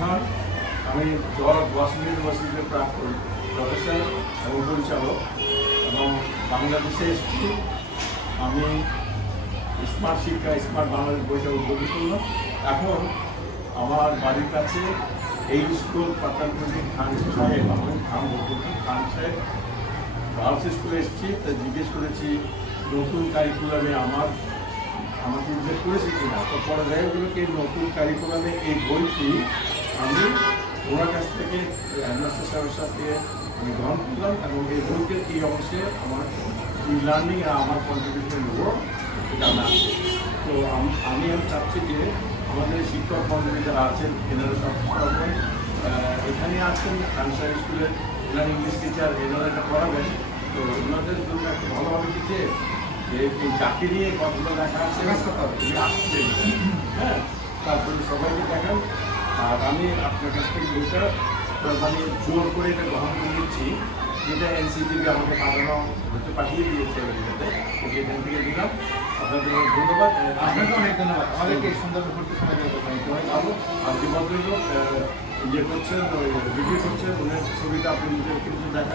খান। আমি ওয়াশিংটন ইউনিভার্সিটির প্রাক্তন প্রফেসর এবং পরিচালক এবং বাংলাদেশে এসেছি। আমি স্মার্ট শিক্ষা স্মার্ট বাংলাদেশ বইটা উদ্বোধন করলাম। এখন আমার বাড়ির কাছে এই স্কুল পাতানপুরি খান সাহেব, আমি খান খান সাহেব গার্লস স্কুলে এসেছি। তা জিজ্ঞেস করেছি নতুন কারিকুলামে আমাকে উল্লেখ করেছে কিনা। তো পরে দেখা গেল কি নতুন কারিকুলামে এই বইটি আমি ওনার কাছ থেকে হেডমাস্টার সাহেবের সাথে আমি গ্রহণ করলাম এবং এই বইটির এই অংশে আমার ই লার্নিং আমার কন্ট্রিবিউশন নেব জানা আছে। তো আমি চাচ্ছি যে আমাদের শিক্ষক মন্ডলী যারা আছেন এনারা সব এখানে আছেন খান সাহেব স্কুলের, এনার ইংলিশ টিচার, এনারা এটা পড়াবেন। তো ওনাদের জন্য একটা ভালো হবে কি যে এই চাকরি নিয়ে কতগুলো দেখা আছে আসছেন, হ্যাঁ, তারপরে সবাইকে দেখান। আর আমি আপনার কাছ থেকে বইটা মানে জোর করে এটা গ্রহণ করে নিচ্ছি, যেটা এনসিটিভি আমাকে পাঠিয়ে দিয়েছে আমেরিকাতে, ওকে এখান থেকে দিলাম। আপনাদের ধন্যবাদ। আপনাকে অনেক ধন্যবাদ। আমাদেরকে সুন্দর ভালো। আর যে ভদ্রলোক ইয়ে করছেন, ভিডিও করছেন, ওনার ছবিটা আপনি নিজের কিন্তু দেখা